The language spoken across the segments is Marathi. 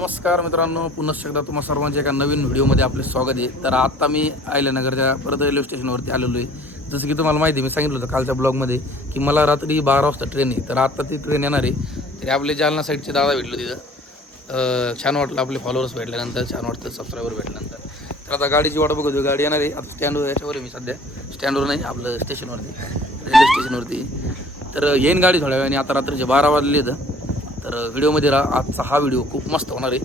नमस्कार मित्रांनो, पुन्हा एकदा तुम्हा सर्वांच्या एका नवीन व्हिडिओमध्ये आपले स्वागत आहे. तर आता मी आयल्यानगरच्या परत रेल्वे स्टेशनवरती आलेलो आहे. जसं की तुम्हाला माहिती आहे, मी सांगितलं होतं कालच्या ब्लॉगमध्ये की मला रात्री 12 वाजता ट्रेन आहे. तर आता ती ट्रेन येणार आहे. तरी आपले जालना साईडचे दादा भेटले तिथं. छान वाटलं, आपले फॉलोअर्स भेटल्यानंतर छान वाटतं, सबस्क्रायबर भेटल्यानंतर. तर आता गाडीची वाट बघतो, गाडी येणार आहे. आता स्टँडवर याच्यावर आहे मी सध्या, स्टँडवर नाही आपलं स्टेशनवरती, रेल्वे स्टेशनवरती. तर येईन गाडी थोड्या वेळाने. आता रात्रीचे 12 वाजले आहेत. तर व्हिडिओमध्ये आजचा हा व्हिडिओ खूप मस्त होणार आहे.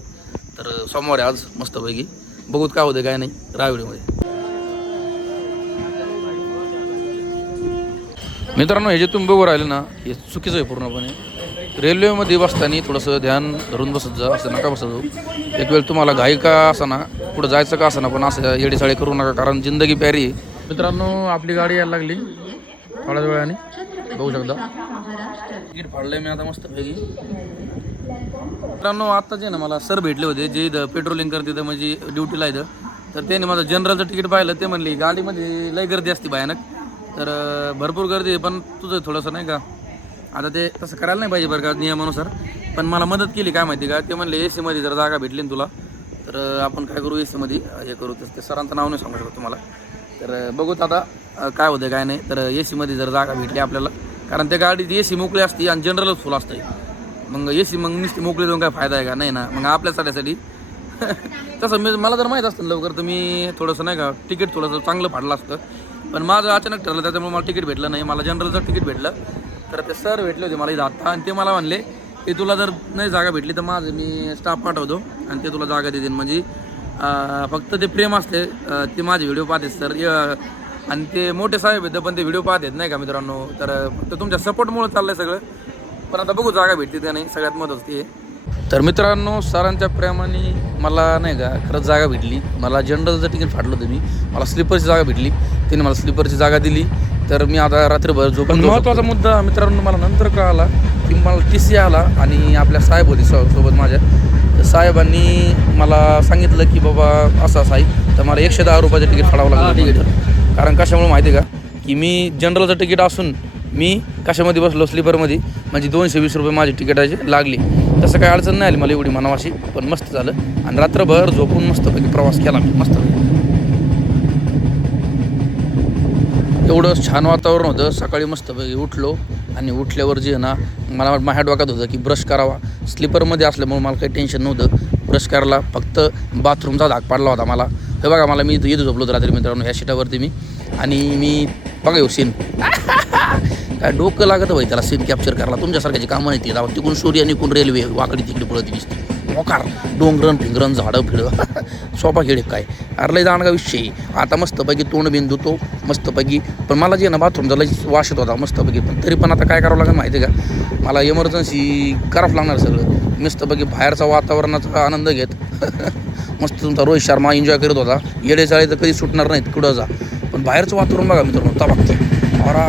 तर सोमवार आहे आज, मस्तपैकी बघूत काय होतं काय नाही राहा व्हिडिओमध्ये. मित्रांनो, हे जे तुम्ही बघू राहिले ना, हे चुकीचं आहे पूर्णपणे. रेल्वेमध्ये बसताना थोडंसं ध्यान धरून बसत जा, असं नका बसत जाऊ. एक वेळ तुम्हाला घाई का असा ना, पुढं जायचं का असं ना, पण असं येडेसाळे करू नका, कारण जिंदगी प्यारी आहे. मित्रांनो, आपली गाडी यायला लागली थोड्याच वेळाने, बघू शकता. तिकीट फाडलंय मी आता मस्तपैकी. मित्रांनो, आता जे ना मला सर भेटले होते, जे इथं पेट्रोलिंग करते तिथं, म्हणजे ड्युटीला इथं. तर त्यांनी माझं जनरलचं तिकीट पाहिलं. ते म्हणले गाडीमध्ये लई गर्दी असते भयानक. तर भरपूर गर्दी आहे, पण तुझं थोडंसं नाही का, आता ते तसं करायला नाही पाहिजे बरं का नियमानुसार. पण मला मदत केली, काय माहिती का, ते म्हणले ए सीमध्ये जर जागा भेटली ना तुला, तर आपण काय करू, ए सीमध्ये हे करू. ते सरांचं नाव नाही सांगू शकतो तुम्हाला. तर बघूत आता काय होतं काय नाही. तर ए सीमध्ये जर जागा भेटली आपल्याला, कारण त्या गाडीत ए सी मोकळी असते आणि जनरलच फुल असते. मग ए सी मग नुसती मोकळी देऊन काय फायदा आहे का, नाही ना. मग आपल्यासाठी तसं मला जर माहीत असतं लवकर, तर मी थोडंसं नाही का तिकीट थोडंसं चांगलं फाडलं असतं. पण माझं अचानक ठरलं, त्याच्यामुळे मला तिकीट भेटलं नाही. मला जनरलचं तिकीट भेटलं. तर ते सर भेटले होते मला इथं आत्ता, आणि ते मला म्हणले की तुला जर नाही जागा भेटली तर माझं मी स्टाफ पाठवतो आणि ते तुला जागा देतील. म्हणजे फक्त ते प्रेम असते, ते माझे व्हिडिओ पाहते सर. आणि ते मोठे साहेब आहेत, पण ते व्हिडिओ पाहत आहेत नाही का मित्रांनो. तर फक्त तुमच्या सपोर्टमुळे चाललंय सगळं. पण आता बघू जागा भेटते त्या नाही, सगळ्यात महत्त्वाचं ते. तर मित्रांनो, सरांच्या प्रेमाने मला नाही का खरंच जागा भेटली. मला जनरलचं तिकीट फाडलं होतं मी, मला स्लीपरची जागा भेटली. त्याने मला स्लीपरची जागा दिली. तर मी आता रात्रभर झोपून. महत्त्वाचा मुद्दा मित्रांनो मला नंतर कळाला की मला TC आला, आणि आपल्या साहेब होते सोबत माझ्या. तर साहेबांनी मला सांगितलं की बाबा असं आहे, तर मला 110 रुपयाचं तिकीट फाडावं लागलं तिकीट. कारण कशामुळे माहिती आहे का, की मी जनरलचं तिकीट असून मी कशामध्ये बसलो, स्लीपरमध्ये, म्हणजे 220 रुपये माझी तिकीटाची लागली. तसं काही अडचण नाही आली मला एवढी मनावाशी, पण मस्त झालं. आणि रात्रभर झोपून मस्तपैकी प्रवास केला मी मस्त. एवढं छान वातावरण होतं. सकाळी मस्तपैकी उठलो, आणि उठल्यावर जे ना मला माझ्या डोक्यात होतं की ब्रश करावा. स्लीपरमध्ये असल्यामुळे मला काही टेन्शन नव्हतं ब्रश करायला, फक्त बाथरूमचा धाक पाडला होता मला. हे बघा, मला मी इथं झोपलो होतो रात्री मित्रांनो, या शिटावरती मी. आणि मी बघा येऊ सीन काय डोकं लागत भाई त्याला सीन कॅप्चर करायला. तुमच्यासारख्याची कामं नाही ती. तिकून सूर्य निकून रेल्वे वाकडी तिकडे पळत दिसते, मोकार डोंगरण फिंगरण झाडं फिडं सोपा खेळ काय. अरे लय दांडगा विषय. आता मस्तपैकी तोंड बिंदू तो मस्तपैकी. पण मला जे ना बाथरूम झाला वास येत होता मस्तपैकी. पण तरी पण आता काय करावं लागेल माहिती आहे का, मला इमर्जन्सी करावं लागणार सगळं. मस्तपैकी बाहेरचा वातावरणाचा आनंद घेत मस्त तुमचा रोहित शर्मा एन्जॉय करत होता. येडे चाळे तर कधी सुटणार नाहीत कुठं जा. पण बाहेरचं वातावरण बघा मित्रांनो, तबाखते. अरा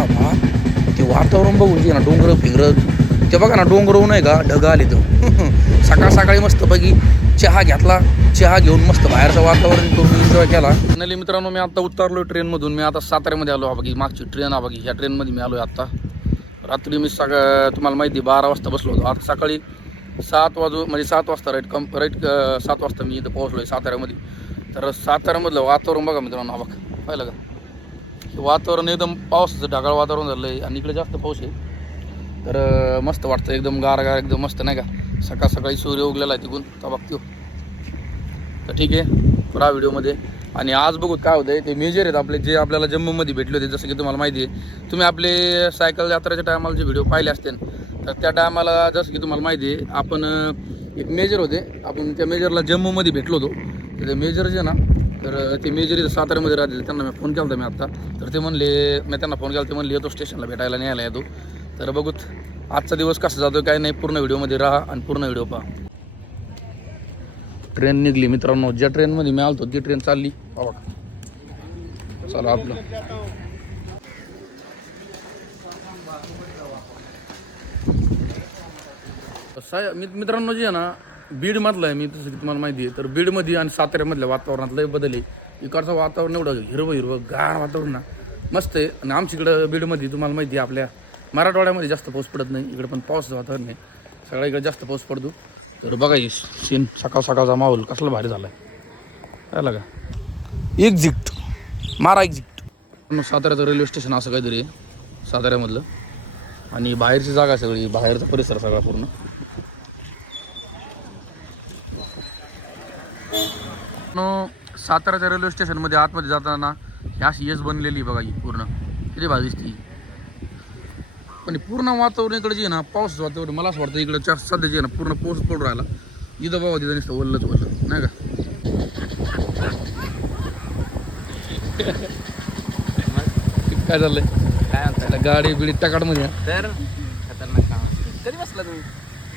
ते वातावरण बघून जे ना डोंगर फिंगरत ते बघा ना, डोंगरवरून आहे का ढग आले तर सकाळ सकाळी मस्तपैकी चहा घेतला. चहा घेऊन मस्त बाहेरचं वातावरण करून एन्जॉय केला. फायनली मित्रांनो, मी आता उतरलो ट्रेनमधून. मी आता साताऱ्यामध्ये आलो. बघी मागची ट्रेन हा बघी, ह्या ट्रेनमध्ये मी आलो आहे आत्ता. रात्री मी तुम्हाला माहिती 12 वाजता बसलो होतो. आता सकाळी 7 म्हणजे 7 वाजता राईट 7 वाजता मी इथं पोहोचलो आहे साताऱ्यामध्ये. तर साताऱ्यामधलं वातावरण बघा मित्रांनो, हा बघा पाहिलं का, वातावरण एकदम पावसाचं ढगाळ वातावरण झालं आहे. आणि इकडे जास्त पाऊस आहे. तर मस्त वाटतं, एकदम गारगार, एकदम मस्त नाही का. सकाळ सकाळी सूर्य उगलेला आहे तिकून बघतो. तर ठीक आहे, राहा व्हिडिओमध्ये. आणि आज बघू काय होतं. ते मेजर आहेत आपले, जे आपल्याला जम्मूमध्ये भेटले होते. जसं की तुम्हाला माहिती आहे, तुम्ही आपले सायकल यात्रेच्या टायमाला जे व्हिडिओ पाहिले असतील, तर त्या टायमाला जसं की तुम्हाला माहिती आहे, आपण एक मेजर होते, आपण त्या मेजरला जम्मूमध्ये भेटलो होतो. तर ते मेजर जे ना, तर ते मेजर इथं साताऱ्यामध्ये राहते. त्यांना मी फोन केला होता मी आत्ता. तर ते म्हणले, मी त्यांना फोन केला, ते म्हणले येतो स्टेशनला भेटायला, न्यायला येतो. तर बघूत आजचा दिवस कसा जातो काय नाही, पूर्ण व्हिडिओमध्ये राहा आणि पूर्ण व्हिडिओ पहा. ट्रेन निघली मित्रांनो. ज्या ट्रेनमध्ये मी आलतो ती ट्रेन चालली बघा. चला आपलं मित्रांनो जे आहे ना, बीडमधलं आहे मी, तसं की तुम्हाला माहिती आहे. तर बीडमध्ये आणि साताऱ्यामधल्या वातावरणात लय बदल आहे. इकडचं वातावरण एवढं हिरवं गार वातावरण ना, मस्त आहे. आणि आमच्याकडं बीडमध्ये तुम्हाला माहिती आहे, आपल्या मराठवाड्यामध्ये जास्त पाऊस पडत नाही. इकडे पण पावसाचं वातावरण आहे, सगळ्या इकडे जास्त पाऊस पडतो. तर बघा ही सीन सकाळ सकाळचा माहोल कसला भारी झालाय कळलं का. एक्झिट मारा एक्झिट. साताऱ्याचं रेल्वे स्टेशन असं काहीतरी आहे साताऱ्यामधलं आणि बाहेरची जागा सगळी बाहेरचा परिसर सगळा पूर्ण. साताऱ्याच्या रेल्वे स्टेशनमध्ये आतमध्ये जाताना ही अशी येस बनलेली बघा ही पूर्ण किती भारी दिसती. पण पूर्ण वातावरण इकडे जे आहे ना पाऊस वातावरण मला असं वाटतं इकडं सध्या जे आहे ना पूर्ण पाऊस पडून राहिला. इथं बाबा तिथं नुसतं वल्लच वल्ल नाही का. काय चाललंय काय म्हणताय गाडी बिडी टकाडमध्ये तर खतरनाक काम कधी बसला तुम्ही.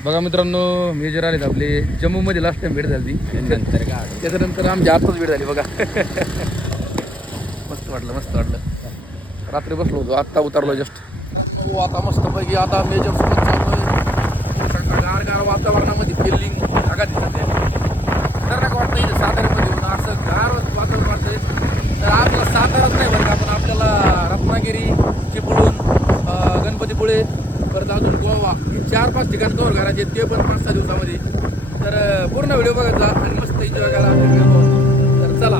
बघा मित्रांनो मेजर आलेत आपले जम्मूमध्ये लास्ट टाइम भेट झाली नंतर का त्याच्यानंतर आमची आत्ताच भेट झाली बघा. मस्त वाटलं रात्री बसलो होतो आत्ता उतरलो जस्ट. हो आता मस्त पैकी आता मेजर सोबत चाललोय गार वातावरणामध्ये फिलिंग जागा दिसत आहे. खतरनाक वाटतं इथे साताऱ्यामध्ये होतं असं गार वातावरण वाटतंय. तर आपल्याला साताराच नाही बरं का पण आपल्याला रत्नागिरी चिपळूण गणपतीपुळे परत अजून गोवा ही 4-5 ठिकाण कव्हर करायचे ते पण 5-6 दिवसामध्ये. तर पूर्ण व्हिडिओ बघायचा आणि मस्त एन्जॉय करायला. तर चला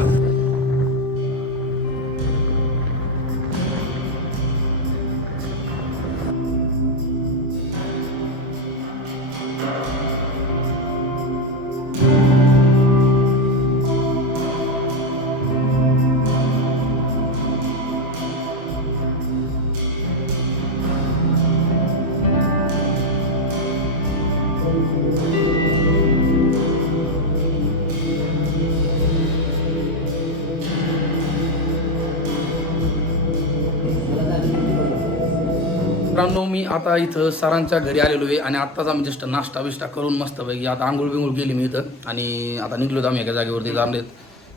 मित्रांनो मी आता इथं सरांच्या घरी आलेलो आहे आणि आत्ताच आम्ही जस्ट नाश्ता बिष्टा करून मस्त पैकी आता आंघोळ बिंघोळ केली मी इथं आणि आता निघलो आम्ही एका जागेवरती जाणलेत.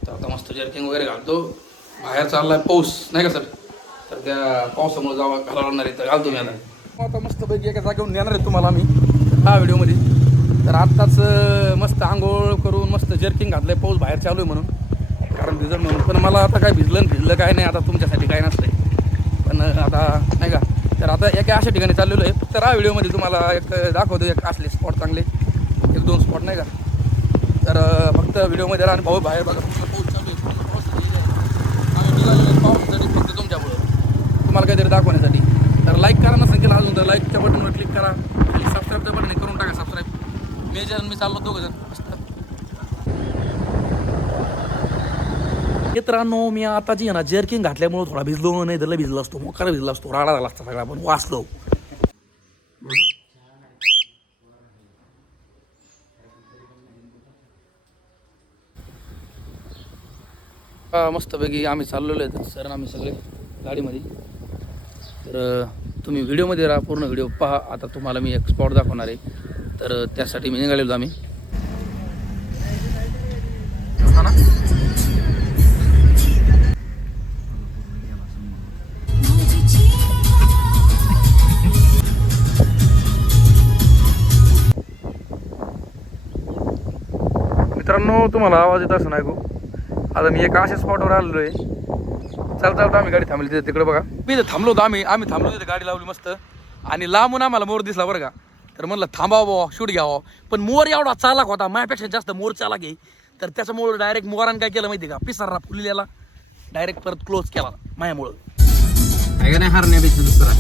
तर आता मस्त जर्किंग वगैरे घालतो. बाहेर चाललाय पाऊस नाही का सर तर त्या पावसामुळे जावा घालावं लागणार आहे तर घालतो मी आता मस्त पैकी एका जागेवर नेणार आहे तुम्हाला मी हा व्हिडिओमध्ये. तर आत्ताच मस्त आंघोळ करून मस्त जर्किंग घातलंय पाऊस बाहेर चालू आहे म्हणून कारण भिजल म्हणून. पण मला आता काय भिजलं काय नाही आता तुमच्यासाठी काय नसतंय पण आता नाही का. तर आता एका अशा ठिकाणी चाललेलो आहे तर हा व्हिडिओमध्ये तुम्हाला एक दाखवतो एक असले स्पॉट चांगले 1-2 स्पॉट नाही का. तर फक्त व्हिडिओमध्ये राहा आणि भाऊ बाहेर बघा पाऊस चालू आहे आम्ही निघालेलो आहे पावसासाठी फक्त तुमच्यामुळं तुम्हाला काहीतरी दाखवण्यासाठी. तर लाईक करा नसेल केलं अजून तर लाईकच्या बटनवर क्लिक करा आणि सबस्क्राईबचं बटन करून टाका सबस्क्राईब. मेजर मी चाललो 2 जण मस्त. मित्रांनो मी आता जी आहे ना जर्किंग घातल्यामुळे थोडा भिजलो नाही तर भिजला असतो मोकार भिजला असतो राडा झाला असता सगळा पण वाचलो. मस्तपैकी आम्ही चाललेलो आहेत सर आम्ही सगळे गाडीमध्ये. तर तुम्ही व्हिडिओमध्ये राहा पूर्ण व्हिडिओ पहा. आता तुम्हाला मी एक स्पॉट दाखवणार आहे तर त्यासाठी मी निघालेलो आम्ही. मित्रांनो तुम्हाला आवाज येत असं नाही गो. आता मी एका अशा स्पॉटवर आलेलो आहे. चालता आम्ही गाडी थांबली तिकडे बघा मी इथे थांबलो होतो आम्ही थांबलो तिथे गाडी लावली मस्त आणि लांबून आम्हाला मोर दिसला बरं का. तर म्हणलं थांबावं शूट घ्यावं पण मोर एवढा चालाक होता माझ्यापेक्षा जास्त मोर चालाक आहे. तर त्याच्यामुळं डायरेक्ट मोरानं काय केलं माहिती का पिसारा फुललेला डायरेक्ट परत क्लोज केला माझ्यामुळं. नाही हरण्यापेक्षा दुसरा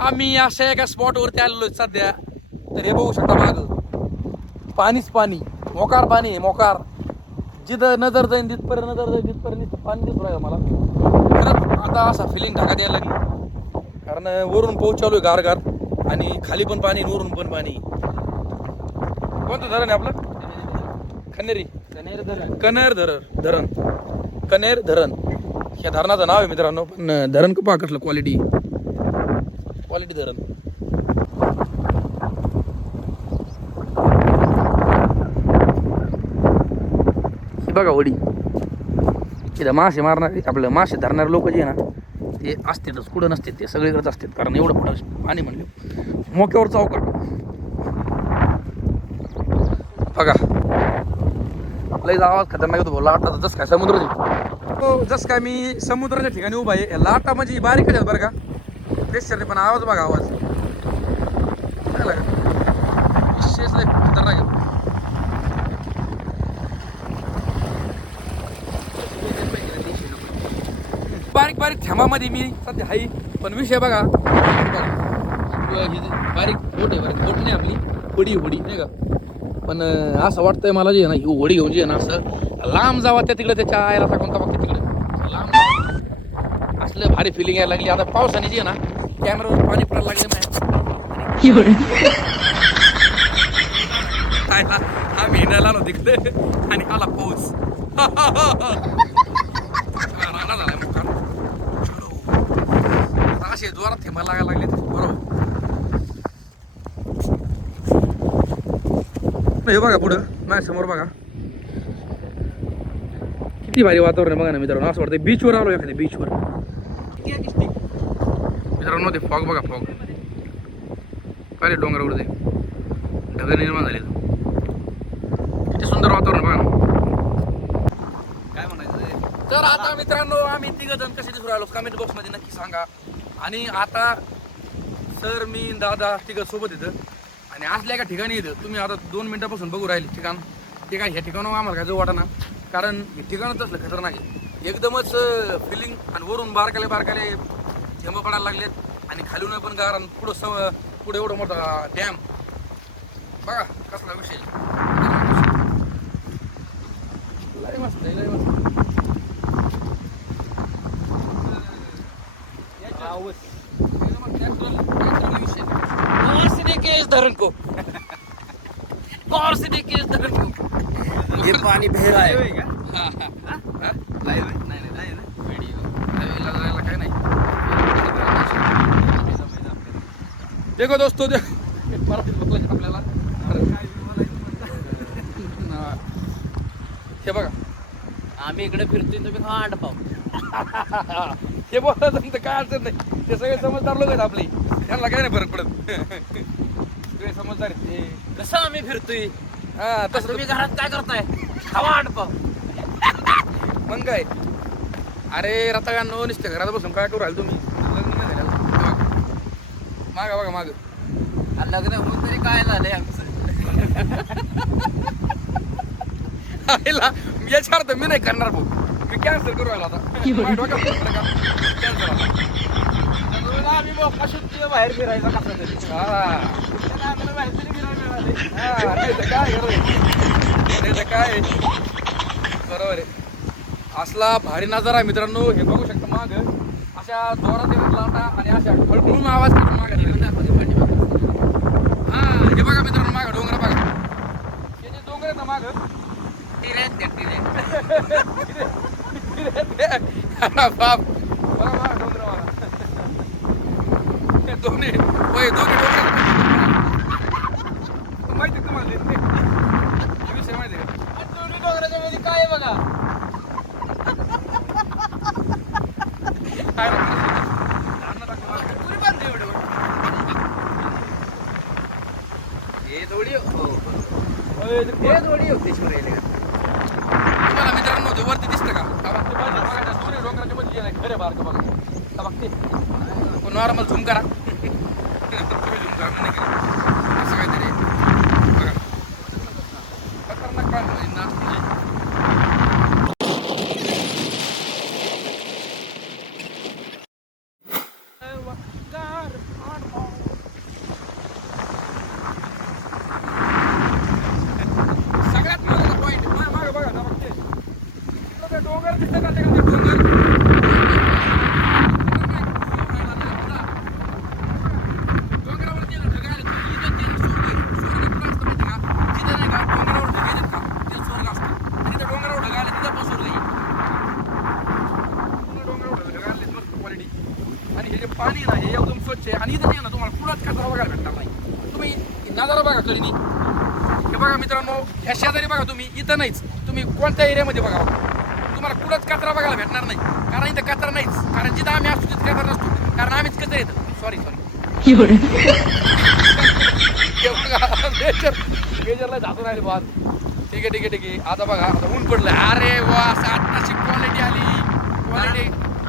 आम्ही अशा एका स्पॉटवरती आलेलो सध्या. तर हे बघू शकता मागं पाणीच पाणी मोकार पाणी आहे मोकार. जिथं नजर जाईन तिथपर्यंत पाणी दिसू राहिलं मला. खरंच आता असा फिलिंग ढाकात यायला लागली कारण वरून पाऊस चालू आहे गार आणि खाली पण पाणी वरून पण पाणी. कोणतं धरण आहे आपलं कनेर धरण ह्या धरणाचं नाव आहे मित्रांनो. पण धरण का पहा कसलं क्वालिटी धरण. ही बघा वडी इथं मासे मारणारे आपलं मासे धरणारे लोक जे आहे ना ते असतातच कुठं नसते ते सगळीकडेच असतात कारण एवढं मोठं पाणी म्हणलं मोक्यावर चौका बघा लई आवाज खतरनाक होतो लाटा जस काय समुद्र हो जस काय मी समुद्राच्या ठिकाणी उभा आहे लाटा म्हणजे बारीक आहेत बरं का प्रेशरने पण आवाज बघा आवाज विशेष लई खतरनाक आहे बारीक बारीक थेंबामध्ये मी सध्या हाई पण विषय बघा ही बारीक बोट आहे बरं बोट नाही आपली होडी होडी नाही का पण असं वाटतंय मला जे आहे ना ही होडी घेऊन जे आहे ना असं लांब जावा त्या तिकडे त्याच्या आयला टाकून का बघते तिकडे लांब असलं भारी फिलिंग यायला लागली आता पावसाने जे आहे ना कॅमेरावर पाणी पडायला लागले नाही आम्ही हिंडायला आलो तिकडे आणि आला पाऊस झालाय मुखान असे जोरात थेंबा लागायला लागले बरोबर हे बघा पुढं माझ्या समोर बघा किती भारी वातावरण आहे बघा ना मित्रांनो असं वाटतं बीचवर आलो एखाद्या बीचवर मित्रांनो ते फॉग बघा फॉग काय डोंगरावर ते ढग निर्माण झाले किती सुंदर वातावरण बघा ना काय म्हणायचं तर आता मित्रांनो आम्ही तिघ जण कसे दिसून राहिलो कमेंट बॉक्स मध्ये नक्की सांगा आणि आता सर मी दादा तिघ सोबत येतं आणि असल्या एका ठिकाणी येतं तुम्ही आता 2 मिनिटापासून बघू राहिले ठिकाण ते काय ह्या ठिकाणावर आम्हाला काय जाऊ वाटा ना कारण हे ठिकाणच असलं खतरनाक आहे एकदमच फिलिंग आणि वरून बारकाले बारकाले थेंब पडायला लागलेत आणि खालून पण गार आणि पुढे एवढं मोठा डॅम बघा कसला विषय लय मस्त आहे लय मस्त धरण को गौर से देखिए इस धरण को ये पानी बह रहा है देखो दोस्तों देखो आपल्याला हे बघा आम्ही इकडे फिरतोय तुम्ही खांड पाहू हे बोलत तर काय अडचण नाही ते सगळे समजदार लोक आहेत आपले त्यांना काय नाही फरक पडत सगळे समजदार आहेत ते कसं आम्ही फिरतोय हा तसं तुम्ही घरात काय करताय खांड पाहू मग काय अरे रताळ्यांनो नुसते घरात बसून काय करू राहिले तुम्ही लग्न नाही झालं मागा बघा माग लग्न होऊन तरी काय झालंय आमचं आईला याच्यावर तर मी नाही करणार भाऊ मी कॅन्सल करू राहिला आता कॅन्सल आम्ही मोकाशुद्धी बाहेर फिरायचा कसा तरी आम्हाला बाहेर तरी फिरायला मिळाले काय बरोबर आहे असला भारी नजारा आहे मित्रांनो हे बघू शकता माग अशा जोरात येऊन लाटा आणि अशा खळखळून आवाज करून माग हा हे बघा मित्रांनो माग डोंगर बघा हे जे डोंगर आहेत ना माग बाप बघा बघा डोंगर बघा दोन्ही डोंगर माहिती तुम्हाला विषय माहिती का दोन्ही डोंगराच्या मध्ये काय आहे बघा तुम्हाला मित्रांनो ते वरती दिसतं का दोन्ही डोंगराच्या मध्ये नाही खरे बारक बघा बघते नॉर्मल झूम करा तुम्ही झूम करा नाही केलं असं काहीतरी बघा खतरनाक काय म्हणजे ना सगळ्यात महत्वाचा पॉईंट मागे बघा ना बघते ते डोंगर दिसतं का ते डोंगर डोंगरावरती ढगायला इथं ते स्वर्ग कुठं असतं माहिती का तिथं नाही का डोंगरावर ढग येतात का ते स्वर्ग असतं आणि त्या डोंगरावर ढगायला तिथं पण स्वर्ग येईल डोंगरावर ढगायला मस्त क्वालिटी आणि हे जे पाणी ना हे एकदम स्वच्छ आहे आणि इथं ना तुम्हाला कुणाच कचरा बघायला भेटणार नाही तुम्ही नजारा बघा कळणी हे बघा मित्रांनो ह्या शेजारी बघा तुम्ही इथं नाहीच तुम्ही कोणत्या एरियामध्ये बघा तुम्हाला कुठंच कचरा बघायला भेटणार नाही कारण इथं कचरा नाहीच कारण जिथं आम्ही असतो तिथं कचरा नसतो कारण आम्हीच कचरा येतं सॉरी मेजरला जातो राहिले बात ते ठीक आहे ठीक आहे ठीक आहे. आता बघा आता ऊन पडलं. अरे वा आताची क्वालिटी आली. क्वालिटी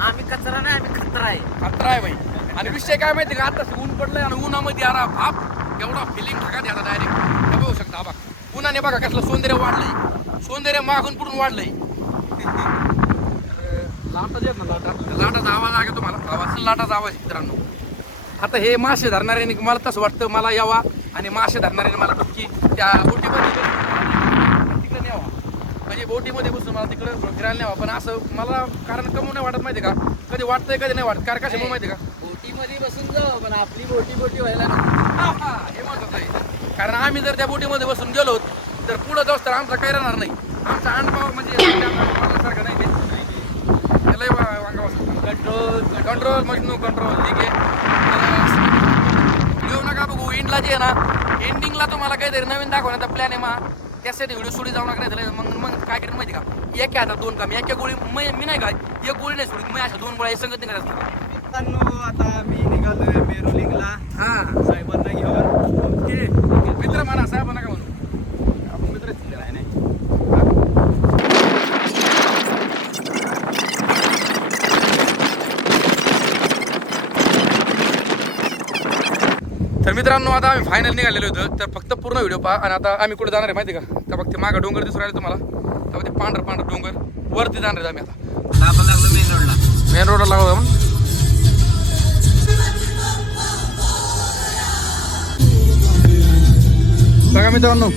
आम्ही कचरा नाही, आम्ही खतरा आहे. खतरा आहे भाई. आणि विषय काय माहिती का, आता ऊन पडलंय आणि उन्हामध्ये आला बाप एवढा फिलिंग ठका द्या डायरेक्ट. हे बघू शकता बघा उन्हाने बघा कसलं सौंदर्य वाढलंय. सौंदर्य मागून पुढून वाढलंय. लाटाच येत ना लाटाचा आवाज आहे का तुम्हाला? आवाज लाटाचा आवाज मित्रांनो. आता हे मासे धरणाऱ्याने मला तसं वाटतं मला यावा आणि मासे धरणाऱ्याने मला डुबकी त्या बोटीमध्ये तिकडे न्यावा. म्हणजे बोटीमध्ये बसून मला तिकडे फिरायला न्यावा. पण असं मला कारण कमवून नाही वाटत माहिती का. कधी वाटतंय कधी नाही वाटत. कारण कशामुळे माहिती का, बोटीमध्ये बसून जाऊ पण आपली बोटी व्हायला नको. हे महत्वाचं आहे. कारण आम्ही जर त्या बोटीमध्ये बसून गेलो तर पुढं जाऊस तर आमचा काही राहणार नाही. आमचा अनुभव म्हणजे सारखं नाही ते. त्यालाही वांगा कंट्रोल कंट्रोल मजनू कंट्रोल. ठीक आहे येऊ नका बघू. एंडला जे आहे ना एंडिंगला तुम्हाला काहीतरी नवीन दाखवण्याचा प्लॅन आहे. त्यासाठी व्हिडिओ सोडी जाऊ नका. मग काय करेन माहिती का, एक हातात दोन काम. एका गोळी मी नाही काय एक गोळी नाही सोडत. मी अशा दोन गोळ्या संगत नाही करत. आता मी निघालोय मेरुलिंगला हां साहेबांना घेऊन. ओके मित्र म्हणा साहेब नका म्हणू. आपण मित्रच नाही नाही. तर मित्रांनो आता आम्ही फायनल निघालेलो होतो. तर फक्त पूर्ण व्हिडिओ पहा. आणि आता आम्ही कुठे जाणार आहे माहिती का, तर फक्त मागं डोंगर दिसून राहिले तुम्हाला. तर ते पांढरं पांढरं डोंगर वरती जाणार आहे आम्ही आता. आपण लागलो मेन रोडला. मेन रोडला लागलो आपण. बघा मित्रांनो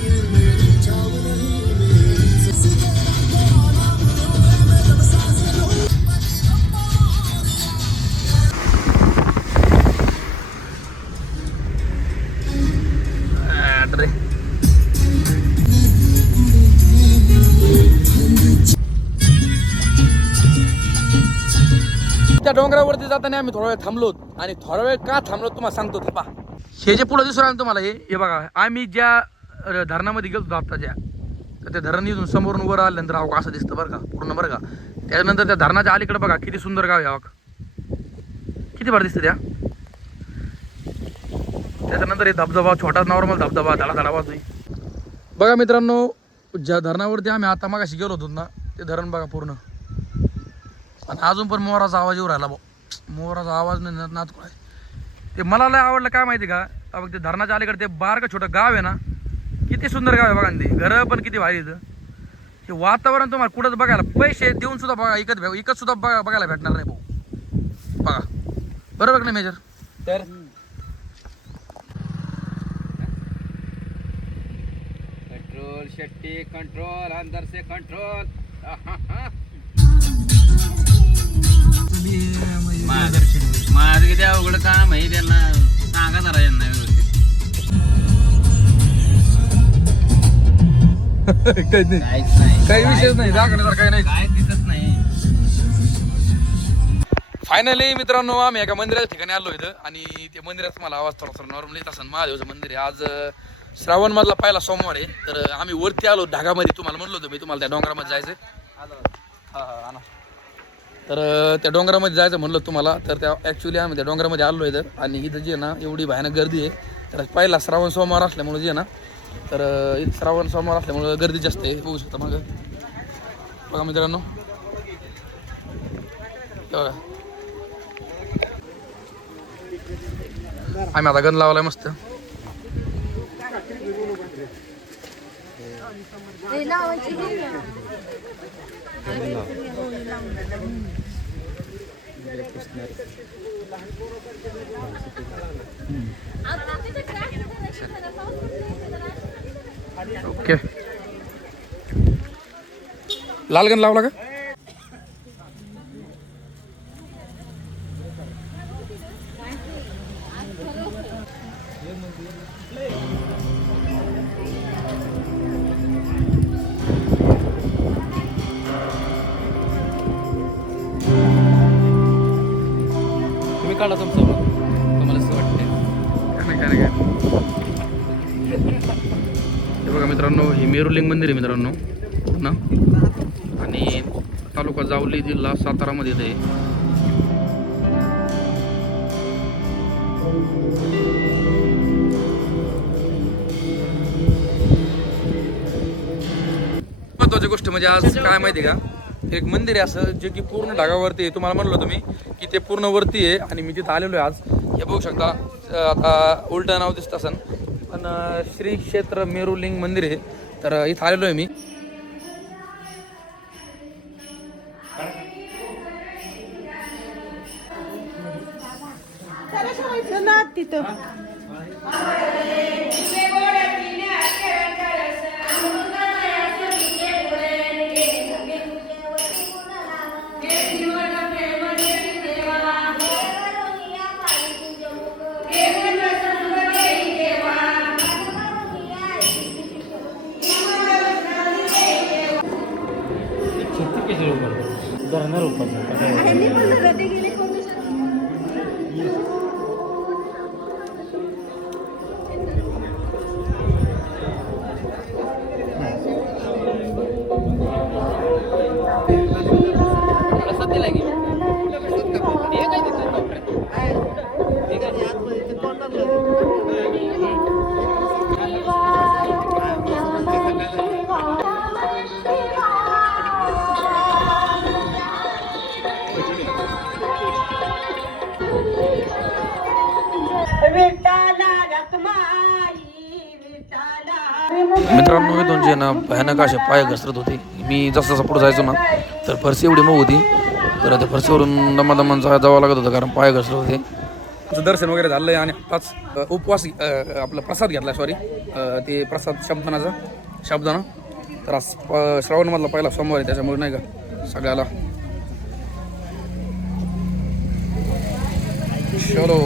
त्या डोंगरावरती जाताना आम्ही थोडा वेळ थांबलो. आणि थोडा वेळ का थांबलो तुम्हाला सांगतो. पहा हे जे पुढे दिसून राहिलं तुम्हाला हे बघा. आम्ही ज्या धरणामध्ये गेलो होतो आता ज्या, तर त्या धरण इथून समोरून वर आल्यानंतर अहो असं दिसतं बरं का पूर्ण बरं का. त्याच्यानंतर त्या धरणाच्या अलीकडे बघा किती सुंदर गाव आहे. अहो किती भारी दिसतं त्या. त्याच्यानंतर हे धबधबा छोटा नॉर्मल धबधबा धडा वाजतोय. बघा मित्रांनो ज्या धरणावरती आम्ही आता मागाशी गेलो होतो ना ते धरण बघा पूर्ण. आणि अजून पण मोराचा आवाज येऊ राहिला भाऊ. मोराचा आवाज नाही नाच आहे ते. मला लय आवडलं काय माहिती का, बघ ते धरणाच्या अलीकडे ते बारकं छोटं गाव आहे ना, किती सुंदर गाव आहे बघा. ते घरं पण किती भारी इथं. हे वातावरण तुम्हाला कुठंच बघायला पैसे देऊन सुद्धा बघा इकत सुद्धा बघायला भेटणार नाही भाऊ. बघा बरोबर नाही मेजर. तर कंट्रोल शेट्टी कंट्रोल अंदर से कंट्रोल. माझं किती अवघड काम आहे त्यांना सांगा जरा यांना व्यवस्थित. काहीच नाही काही विषयच नाही दाखवण्यासारखं काही नाही. काय दिसत नाही. फायनली मित्रांनो आम्ही एका मंदिराच्या ठिकाणी आलो इथं. आणि ते मंदिराचा मला आवाज थोडासा नॉर्मल येत असं. महादेवचं मंदिर आहे. आज श्रावण मधला पहिला सोमवार आहे. तर आम्ही वरती आलो ढगामध्ये. तुम्हाला म्हणलो होतो मी तुम्हाला त्या डोंगरामध्ये जायचं. तर त्या डोंगरामध्ये जायचं म्हणलं तुम्हाला. तर त्या ॲक्च्युली आम्ही त्या डोंगरामध्ये आलो इथं. आणि इथं जे आहे ना एवढी भयानक गर्दी आहे. तर पहिला श्रावण सोमवार असल्यामुळे जे आहे ना, तर इथं श्रावण सोमवार असल्यामुळं गर्दी जास्त आहे. बघू शकता मग बघा मित्रांनो. बघा आम्ही आता गण लावलाय मस्त. ओके लालगण लावला का. तुम्ही काढा तुमचं तुम्हाला असं वाटतंय. काय हे बघा मित्रांनो हे मेरुलिंग मंदिर आहे मित्रांनो ना. आणि तालुका जावली जिल्हा सातारामध्ये येते. महत्त्वाची गोष्ट म्हणजे आज काय माहिती आहे का, एक मंदिर आहे असं जे की पूर्ण ढगावरती आहे. तुम्हाला म्हणलो तुम्ही की ते पूर्ण वरती आहे आणि मी तिथं आलेलो आहे आज. हे बघू शकता, आता उलटं नाव दिसतं असन पण श्री क्षेत्र मेरुलिंग मंदिर आहे. तर इथं आलेलो आहे मी. तिथं मित्रांनो इथून जे ना भयानक असे पाय घसरत होते. मी जसं जसं पुढे जायचो ना तर फरशी एवढी मऊ होती, तर त्या फरशीवरून दमादमान जावं लागत होतं कारण पाय घसरत होते. त्याचं दर्शन वगैरे झालं आहे आणि आताच उपवास आपला प्रसाद घेतला, सॉरी ते प्रसाद शब्दानं. तर आज श्रावणमधला पहिला सोमवार आहे त्याच्यामुळे नाही का सगळ्याला चलो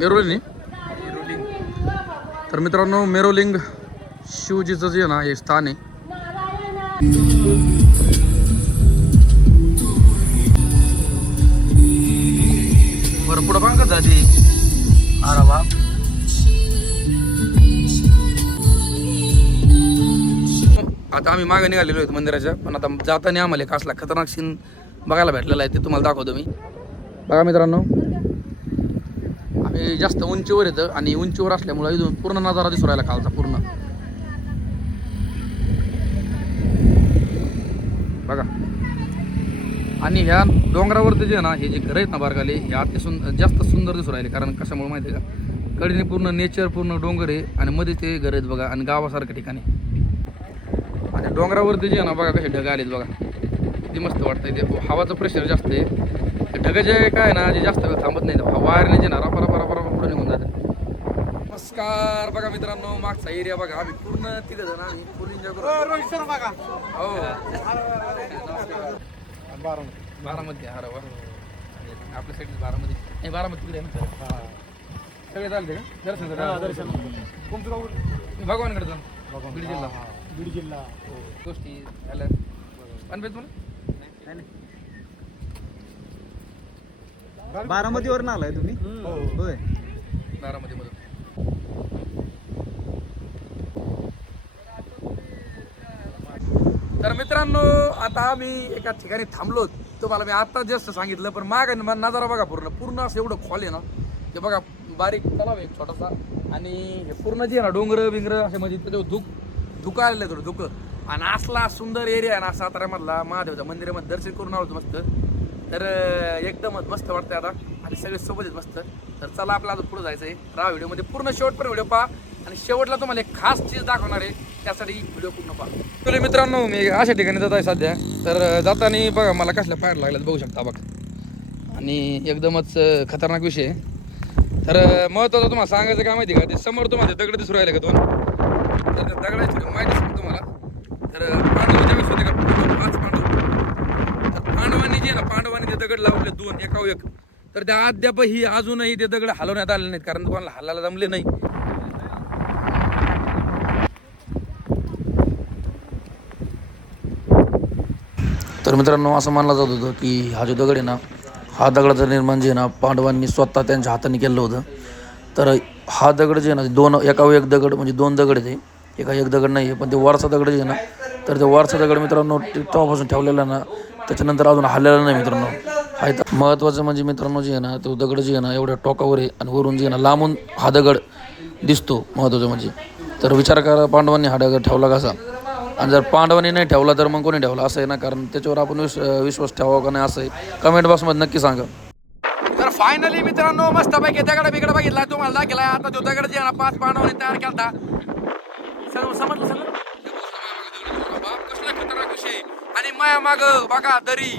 मेरुलिंग. तर मित्रांनो मेरुलिंग शिवजीचं जे ना हे स्थान आहे. बरं पुढं पंकज जाते. अरे वा, आता आम्ही मागे निघालेलो आहेत मंदिराच्या, पण आता जाताना आम्हाला एक असला खतरनाक सीन बघायला भेटलेला आहे, ते तुम्हाला दाखवतो मी. बघा मित्रांनो, आम्ही जास्त उंचीवर येतं आणि उंचीवर असल्यामुळं इथून पूर्ण नजारा दिसू राहिला खालचा पूर्ण. बघा, आणि ह्या डोंगरावरती जे ना हे जे घर आहेत ना बारगाले, हे जास्त सुंदर दिसू राहिले. कारण कशामुळे माहिती आहे का, कडेने पूर्ण नेचर, पूर्ण डोंगर आहे आणि मध्ये ते घर आहेत बघा, आणि गावासारख्या ठिकाणी. आणि डोंगरावरती जे ना बघा कसे ढग आलेत बघा, किती मस्त वाटतंय. ते हवाचं प्रेशर जास्त आहे. ढग जे काय ना जे जास्त वेळ थांबत नाही, वायरने जे ना रपा पुढे निघून जातं. नमस्कार. बघा मित्रांनो, मागचा एरिया बघा, आम्ही पूर्ण तिघ जण आम्ही फुल एन्जॉय करतो. हो बारामती. अरे वा, आपल्या साईड बारामती नाही, बारामती तिकडे आहे ना. सगळे चालते का दर्शन? कोणतं गाव? भगवानकडे जाऊ. बीड जिल्हा. हो, गोष्टी झाल्या. अनपेत मला बारामतीवरून आलाय तुम्ही? होय, बारामती मधून. तर मित्रांनो, आता आम्ही एका ठिकाणी थांबलो. तुम्हाला मी आता जस्ट सांगितलं, पण माग नजारा बघा, पूर्ण असं एवढं खोल आहे ना. ते बघा बारीक तलाव आहे छोटासा, आणि हे पूर्ण जे आहे ना डोंगर बिंगर असे म्हणजे त्याच्यावर धुकं आलेलं आहे, थोडं धुकं. आणि असला सुंदर एरिया आहे ना साताऱ्यामधला, महादेवच्या मंदिरामध्ये दर्शन करून आलो मस्त. तर एकदमच मस्त वाटतंय आता, आणि सगळे सोबत आहेत मस्त. तर चला आपल्याला आता पुढे जायचं आहे. राहा व्हिडिओमध्ये पूर्ण शेवटपर्यंत व्हिडिओ पहा, आणि शेवटला तुम्हाला एक खास चीज दाखवणार आहे, त्यासाठी व्हिडिओ पूर्ण पहा. तर मित्रांनो, मी अशा ठिकाणी जात आहे सध्या. तर जाताना बघा मला कसल्या पायर लागल्यात बघू शकता बघा, आणि एकदमच खतरनाक विषय आहे. तर महत्त्वाचं तुम्हाला सांगायचं काय माहिती का, ते समोर तुम्हाला दगड दिसू राहिले का दोन, तर त्या दगडाची थोडी माहिती सांगतो तुम्हाला. तर पांडव ज्यावेळेस होते का, 5 पांडव, तर पांडवांनी जे ना पांडवांनी ते दगड लावले 2 एकावर एक. तर त्या अद्यापही अजूनही ते दगड हलवण्यात आले नाहीत, कारण कोणाला हलायला जमले नाही. तर मित्रांनो, असं मानलं जात होतं की हा जो दगड आहे ना, हा दगडाचं निर्माण जे आहे ना पांडवांनी स्वतः त्यांच्या हाताने केलं होतं. तर हा दगड जे आहे ना, एकावर एक दगड म्हणजे 2 दगड आहे. ते एक दगड नाही आहे, पण ते वरचा दगड जे आहे ना, तर ते वरचा दगड मित्रांनो तेव्हापासून ठेवलेला ना, त्याच्यानंतर अजून हललेला नाही मित्रांनो. हा महत्त्वाचं म्हणजे मित्रांनो जे आहे ना, तो दगड जे आहे ना एवढ्या टोकावर आहे, आणि वरून जे आहे ना लांबून हा दगड दिसतो महत्त्वाचं म्हणजे. तर विचार करा पांडवांनी हा दगड ठेवला कसा. आणि जर पांडवांनी नाही ठेवला तर मग कोणी ठेवला असं आहे ना, कारण त्याच्यावर आपण विश्वास ठेवावा का नाही असं आहे. कमेंट बॉक्समध्ये नक्की सांगा. तर फायनली मित्रांनो मस्तपैकी दगड बिगड बघितला तुम्हाला दाखवला. आता तो दगड जे आहे ना 5 पांडवांनी तयार केला सर्व समजलं सगळं. बाप कसला खतरनाक विषय. आणि माया माग बघा दरी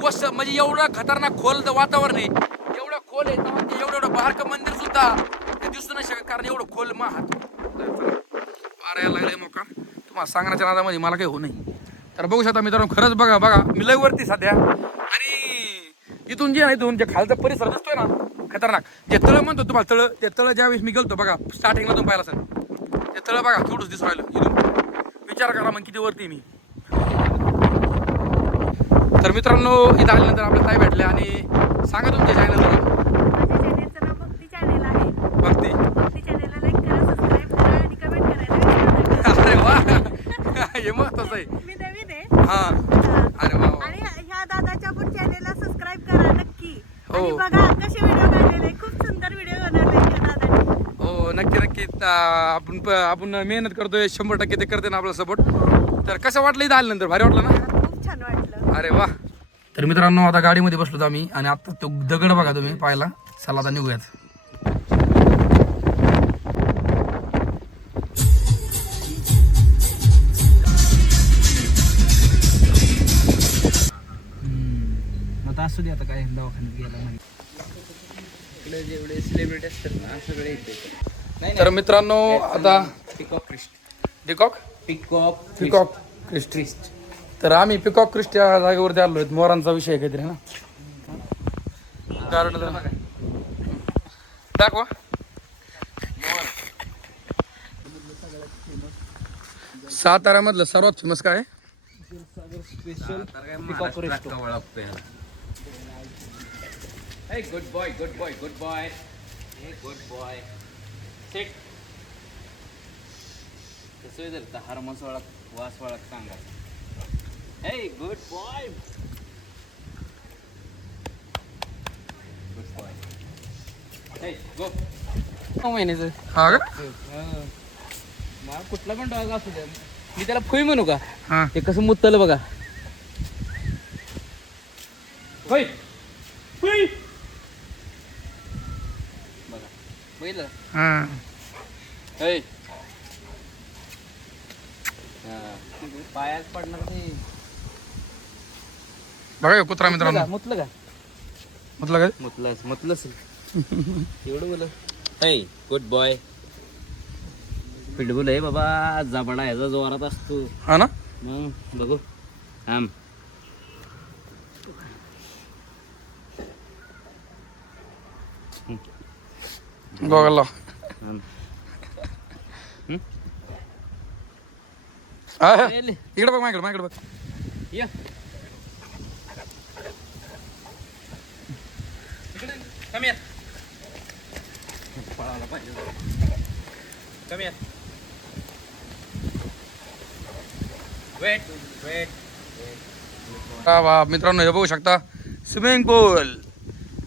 कोस, म्हणजे एवढं खतरनाक खोल वातावरण आहे, एवढं खोल आहे एवढं एवढं बारकं मंदिर सुद्धा दिसू नाही शकत, कारण एवढं खोल हात वारायला लागले मोका. तुम्हाला सांगण्याच्या नादामध्ये मला काही होऊ नये. तर बघू शकता मित्रांनो, खरंच बघा बघा मी लय वरती सध्या. आणि इथून जे आहे इथून जे खालचा परिसर दिसतोय ना खतरनाक, जे तळ म्हणतो तुम्हाला तळ, ते तळ ज्यावेळेस मी गेलतो बघा स्टार्टिंगला तुम्ही पाहिला सर, ते तळ बघा केवढंच दिसू राहिलं इथून. विचार करा मग किती वरती मी. तर मित्रांनो इथं आल्यानंतर आपल्या ताई भेटले आणि सांगा तुमच्या चॅनल जरा. माझ्या चॅनेलचं नाव भक्ती चॅनेल आहे. भक्ती. भक्ती चॅनेलला लाईक करा, सबस्क्राईब करा आणि कमेंट करायला अरे वा हे महत्वाचं आहे. मी नवीन आहे. हा अरे वा वा. आणि ह्या दादाच्या पण चॅनेलला सबस्क्राईब करा नक्की. हो. आणि बघा कसे व्हिडिओ काढलेले, खूप सुंदर व्हिडिओ बनवले या दादाने. हो नक्की नक्की. आपण मेहनत करतोय 100% ते करते ना आपला सपोर्ट. तर कसं वाटलं इथं आल्यानंतर? भारी वाटलं ना? खूप छान वाटलं. अरे वा. तर मित्रांनो आता गाडीमध्ये बसलो आम्ही आणि आता तो दगड बघा तुम्ही पाहिला. चला आता निघूयात. आता असू दे, आता काय दवाखान्यात गेला नाही. इकडे जेवढे सेलिब्रिटी असतात ना सगळे इथे. तर मित्रांनो आता peacock crest, peacock peacock peacock crest. तर आम्ही पिकॉक क्रिस्ट या जागेवरती आलो आहेत. मोरांचा विषय आहे काहीतरी ना. कारण दाखवा. साताऱ्यामधलं सर्वात फेमस काय? स्पेशल पिकॉक क्रिस्ट ओळखतोय. हे good boy, good boy, good boy, हे गुड बॉय. सेट कसं जर हार्मोन्स ओळख वास ओळख सांगा. हे गुड बॉय, गुड बॉय. हे गो महिन्याचं. हा का? मला कुठला पण डॉग असू द्या, मी त्याला फुई म्हणू का? हा ते कसं मुतलं बघा. होय फुई बघा, बघितलं हा. होय. पायात पडणार ते. बघा हे कुत्रा मित्रांनो. मुतलं का? म्हटलं काय? मुतलंच एवढं बोल. हे गुड बॉय. पिटबुल आहे बाबा, जबडा ह्याचा जोरात असतो. हा ना. मग बघू थांब. बघायला थांब. इकडे बघ माझ्याकडे, माझ्याकडे बघ. या कमी आहेत. पळायला पाहिजे. कमी आहेत. Wait wait. वा वा मित्रांनो हे बघू शकता स्विमिंग पूल.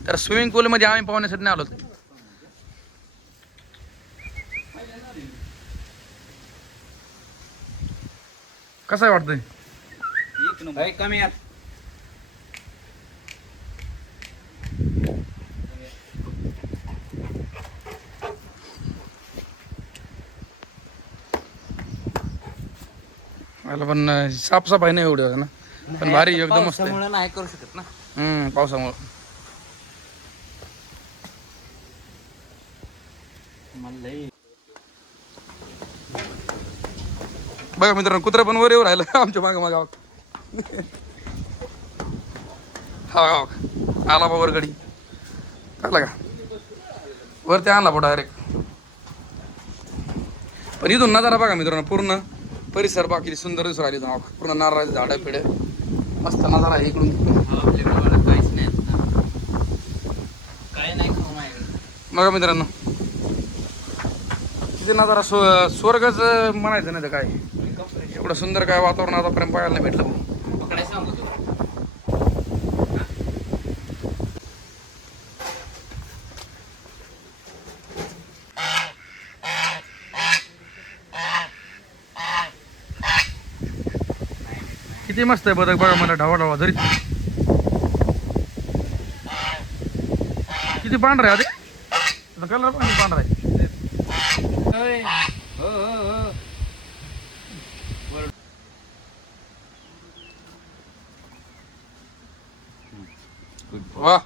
तर स्विमिंग पूल मध्ये आम्ही पाहण्यासाठी नाही आलो. कसं आहे वाटतंय? कमी आहेत. मला पण साफसफाई नाही एवढी होत ना, पण भारी एकदम मस्त आहे. पावसामुळे नाही करू शकत ना. पावसामुळं. बघा मित्रांनो कुत्रा पण वर येऊ राहिलं आमच्या मागं मागं. हा आला बा वर गडी. टाकला का वरती आणला बा डायरेक्ट. पण इथून नजारा बघा मित्रांनो, पूर्ण परिसर बघा किती सुंदर दिसून राहिली. पूर्ण नारळाचे झाडं पिढे मस्त नजारा आहे इकडून. काहीच नाही काय नाही खाऊ माझ्याकडे. बघा मित्रांनो किती नजारा. स्वर्गच म्हणायचं नाही तर काय, एवढं सुंदर काय वातावरण आतापर्यंत पाहायला नाही भेटलं. पकडायला सांगू तुला. किती मस्त आहे बदक बघा मला ढावा ढावा जरी किती पांढरा आहे आधी कलर पण पांढरा आहे. हो हो हो. वा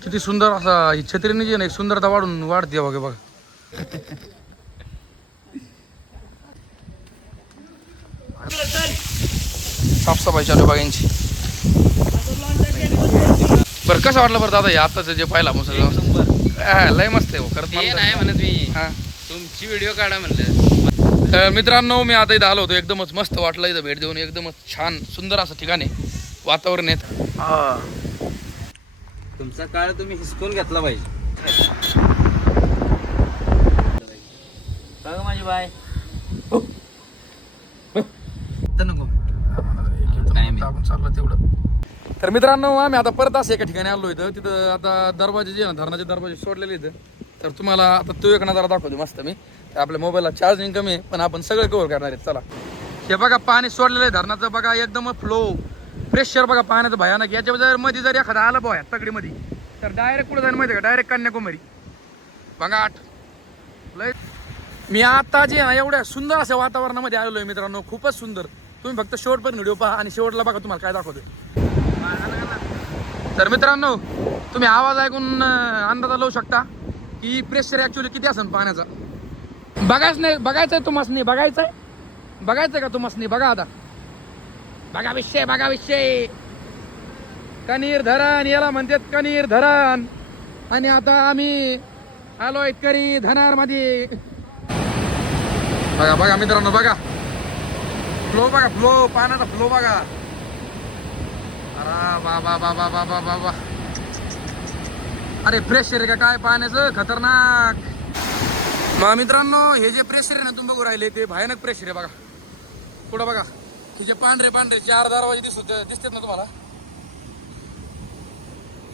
किती सुंदर असा ही छत्रीने जी आहे ना एक सुंदरता वाढते बघा बघा. साफसफाई चालू बघा यांची. बरं कसं वाटलं बरं दादा हे आताचं जे पाहिला मग सगळं लय मस्त आहे हो खरंच. ते नाही म्हणत मी हा तुमची व्हिडिओ काढा म्हणलं. तर मित्रांनो मी आता इथं आलो होतो एकदमच मस्त वाटलं इथं भेट देऊन एकदमच छान सुंदर असं ठिकाण आहे वातावरण आहे. हा तुमचा काळ तुम्ही हिसकून घेतला पाहिजे. बघ माझी बाय नको आपण चाललं तेवढं. तर मित्रांनो आम्ही आता परत असं एका ठिकाणी आलो इथं तिथं आता दरवाजे जे ना धरणाचे दरवाजे सोडलेले इथं. तर तुम्हाला आता तो एक नजारा दाखवतो मस्त मी. आपल्या मोबाईलला चार्जिंग कमी आहे पण आपण सगळं कव्हर करणार आहेत. चला हे बघा पाणी सोडलेलं आहे धरणाचं बघा एकदम फ्लो प्रेशर बघा पाण्याचं भयानक. याच्या जर मध्ये जर एखादा आलं बघा तगडीमध्ये तर डायरेक्ट कुठं जाईल माहिती का डायरेक्ट कन्याकुमारी बघा आठ लय. मी आता जे ना एवढ्या सुंदर अशा वातावरणामध्ये आलेलो आहे मित्रांनो खूपच सुंदर. तुम्ही फक्त शेवटपर्यंत व्हिडिओ पहा आणि शेवटला बघा तुम्हाला काय दाखवतो. तर मित्रांनो तुम्ही आवाज ऐकून अंदाजा लावू शकता की प्रेशर ॲक्च्युली किती असेल पाण्याचा. बघायचं नाही बघायचं आहे तुम्हाला बघायचं आहे बघायचं आहे का तुम्हाला बघा आता बघा विषय कनीर धरण याला म्हणतात कनीर धरण. आणि आता आम्ही आलोय करी धनार मध्ये बघा बघा मित्रांनो बघा फ्लो बघा फ्लो पाण्याचा फ्लो बघा. अरे बाबा बाबा बाबा बाबा अरे प्रेशर आहे का काय पाण्याचं खतरनाक. मग मित्रांनो हे जे प्रेशर आहे ना तुम्ही बघू राहिले ते भयानक प्रेशर आहे बघा. पुढं बघा हे जे पांढरे पांढरे 4 दरवाजे दिसतात ना तुम्हाला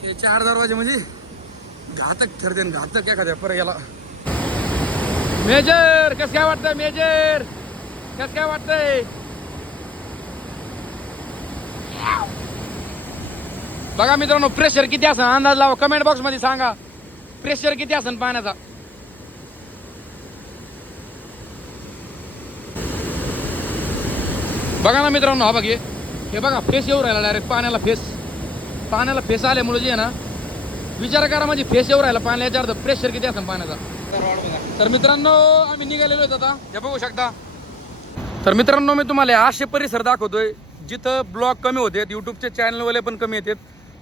हे 4 दरवाजे म्हणजे घातक ठरते घातक एखाद्या परत याला. मेजर कसं काय वाटतंय मेजर कसं काय वाटतंय बघा मित्रांनो प्रेशर किती असेल अंदाज लावा कमेंट बॉक्स मध्ये सांगा प्रेशर किती असेल पाण्याचा. बघा ना मित्रांनो हा बघ हे बघा फेस येऊ राहिला डायरेक्ट पाण्याला फेस आल्यामुळे जे आहे ना विचार करा म्हणजे फेस येऊ राहिला पाण्याला याच्या अर्थ प्रेशर किती असेल पाण्याचा. तर मित्रांनो आम्ही निघालेलो आहेत आता हे बघू शकता. तर मित्रांनो मी तुम्हाला असे परिसर दाखवतोय जिथं ब्लॉग कमी होते युट्यूबचे चॅनलवाले पण कमी येतात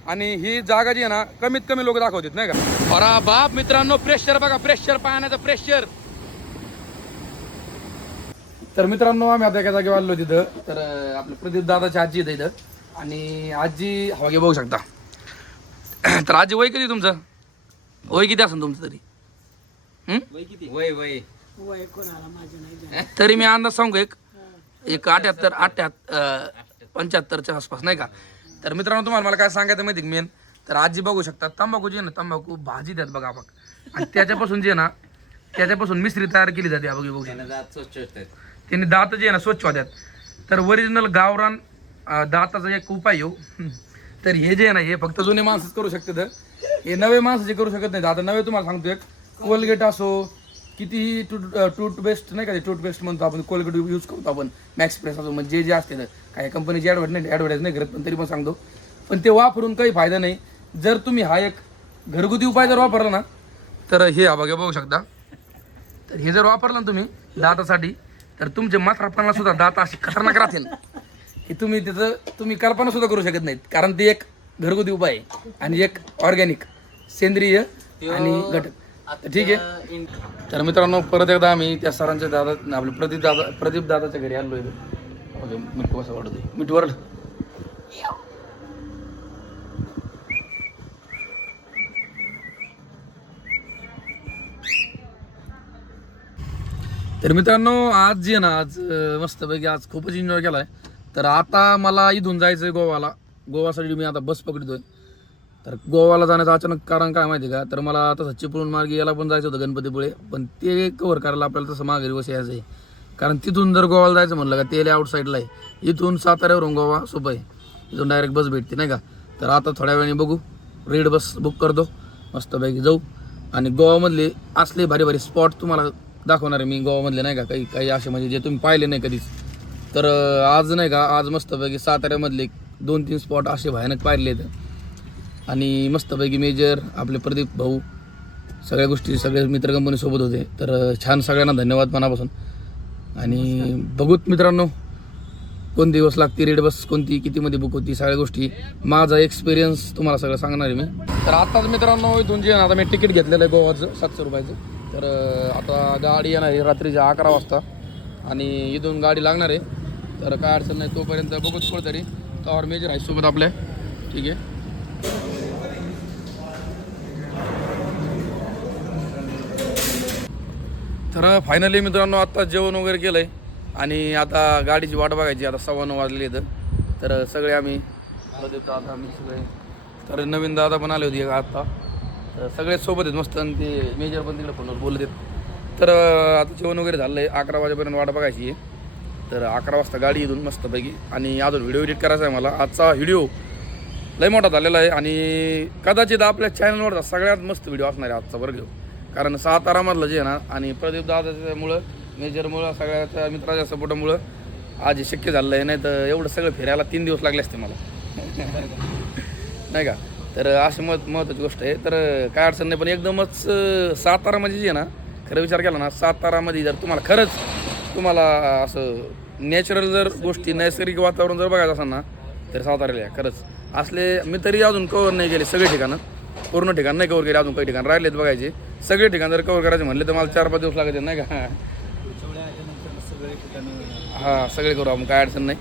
आणि ही जागा जी आहे ना कमीत कमी लोक दाखवतात नाही का. अरे बाप मित्रांनो प्रेशर बघा प्रेशर पाण्याचं प्रेशर. तर मित्रांनो आम्ही आता एका जागेवर आलो तिथं तर आपलं प्रदीप दादाची आजी इथं इथं आणि आजी हवा घे बघू शकता. तर आजी वय किती तुमचं वय किती असेल तुमचं तरी वय वय तरी मी अंदाज सांगू एक 78 75च्या आसपास नाही का. तर मित्रांनो तुम्हाला मला काय सांगायचं माहिती मेन तर आजी बघू शकता तंबाखू जी आहे ना तंबाखू भाजी द्यात बघा बघ आणि त्याच्यापासून जे ना त्याच्यापासून मिश्री तयार केली जाते बघू त्यांनी दात जे आहे ना स्वच्छ होत्यात. तर ओरिजिनल गावरान दाताचा एक उपाय येऊ. तर हे जे आहे ना हे फक्त जुने माणसंच करू शकतात हे नवे माणसं जे करू शकत नाही. आता नवे तुम्हाला सांगतो एक कोलगेट असो कितीही टूथपेस्ट नाही का ते टूथपेस्ट म्हणतो आपण कोलगेट यूज करतो आपण मॅक्स प्रेस असो म्हणजे जे असते तर काही कंपनीची ॲडव्हर्टाईज नाही करत पण तरी पण सांगतो पण ते वापरून काही फायदा नाही. जर तुम्ही हा एक घरगुती उपाय जर वापरला ना तर हे बघा बघू शकता. तर हे जर वापरलं ना तुम्ही दातासाठी तर तुमचे म्हातारपणाला सुद्धा दात अशी खतरनाक राहतील की तुम्ही त्याचं तुम्ही कल्पना सुद्धा करू शकत नाहीत कारण ते एक घरगुती उपाय आहे आणि एक ऑर्गॅनिक सेंद्रिय आणि घटक. ठीक आहे. तर मित्रांनो परत एकदा आम्ही त्या सरांच्या दादा आपल्या प्रदीप दादाच्या घरी आलो आहे. मिठू कसं वाटत मिठू वरड तर मित्रांनो आज जे ना आज मस्तपैकी आज खूपच एन्जॉय केला आहे. तर आता मला इथून जायचं आहे गोवासाठी मी आता बस पकडतोय. तर गोवाला जाण्याचं अचानक कारण काय माहिती का तर मला तसं चिपळूण मार्गे याला पण जायचं होतं गणपतीपुळे पण ते कव्हर करायला आपल्याला तसं माघारी बस यायचं आहे कारण तिथून जर गोवाला जायचं म्हणलं का ते आउटसाईडला आहे. इथून साताऱ्यावरून गोवा सोपं आहे, इथून डायरेक्ट बस भेटते नाही का. तर आता थोड्या वेळाने बघू, रेड बस बुक करतो, मस्तपैकी जाऊ. आणि गोवामधले असले भारी भारी स्पॉट तुम्हाला दाखवणार आहे मी गोवामधले नाही का, काही काही असे म्हणजे जे तुम्ही पाहिले नाही कधीच. तर आज नाही का, आज मस्तपैकी साताऱ्यामधले 2-3 स्पॉट असे भयानक पाहिले आहेत. आणि मस्तपैकी मेजर आपले प्रदीप भाऊ सगळ्या गोष्टी सगळे मित्र कंपनीसोबत होते. तर छान, सगळ्यांना धन्यवाद मनापासून. आणि बघूत मित्रांनो कोण दिवस लागते, रेड बस कोणती, कितीमध्ये बुक होती, सगळ्या गोष्टी माझा एक्सपिरियन्स तुम्हाला सगळं सांगणार आहे मी. तर आताच मित्रांनो इथून जे आता मी तिकीट घेतलेलं आहे गोवाचं 700 रुपयाचं. तर आता गाडी येणार आहे रात्रीच्या 11 वाजता आणि इथून गाडी लागणार आहे. तर काय अडचण नाही, तोपर्यंत बघूच कुठंतरी. त्यावर मेजर आहे सोबत आपल्या, ठीक आहे. तर फायनली मित्रांनो आता जेवण वगैरे केलं आहे आणि आता गाडीची वाट बघायची. आता 9:15 वाजलेली आहेत. तर सगळे आम्ही दादा आम्ही सगळे, तर नवीन दादा पण आले होते आत्ता. तर सगळे सोबत आहेत मस्त, आणि ते मेजर पण तिकडे फोनवर बोलत आहेत. तर आता जेवण वगैरे झालं आहे, 11 वाजेपर्यंत वाट बघायची आहे. तर 11 वाजता गाडी इथून मस्तपैकी. आणि अजून व्हिडिओ एडिट करायचा आहे मला. आजचा व्हिडिओ लय मोठा झालेला आहे आणि कदाचित आपल्या चॅनलवर सगळ्यात मस्त व्हिडिओ असणार आहे आजचा वर्ग. कारण सातारामधलं जे आहे ना, आणि प्रदीप दादाच्यामुळं, मेजरमुळं, सगळ्याच्या मित्राच्या सपोर्टामुळं आज शक्य झालं आहे. नाही तर एवढं सगळं फिरायला 3 दिवस लागले असते मला नाही का. तर अशी महत्त्वाची गोष्ट आहे. तर काय अडचण नाही, पण एकदमच सातारामध्ये जे आहे ना, खरं विचार केला ना, सातारामध्ये जर तुम्हाला असं नॅचरल जर गोष्टी, नैसर्गिक वातावरण जर बघायचं असेल ना, तर साताऱ्याला या. खरंच असले मी तरी अजून कवर नाही केले सगळे ठिकाणं, पूर्ण ठिकाण नाही कवर केले अजून, काही ठिकाण राहिलेत बघायचे. सगळे ठिकाण जर कवर करायचे म्हणले तर मला 4-5 दिवस लागत नाही का. सगळे ठिकाणी हां, सगळे करू आपण, काय अडचण नाही.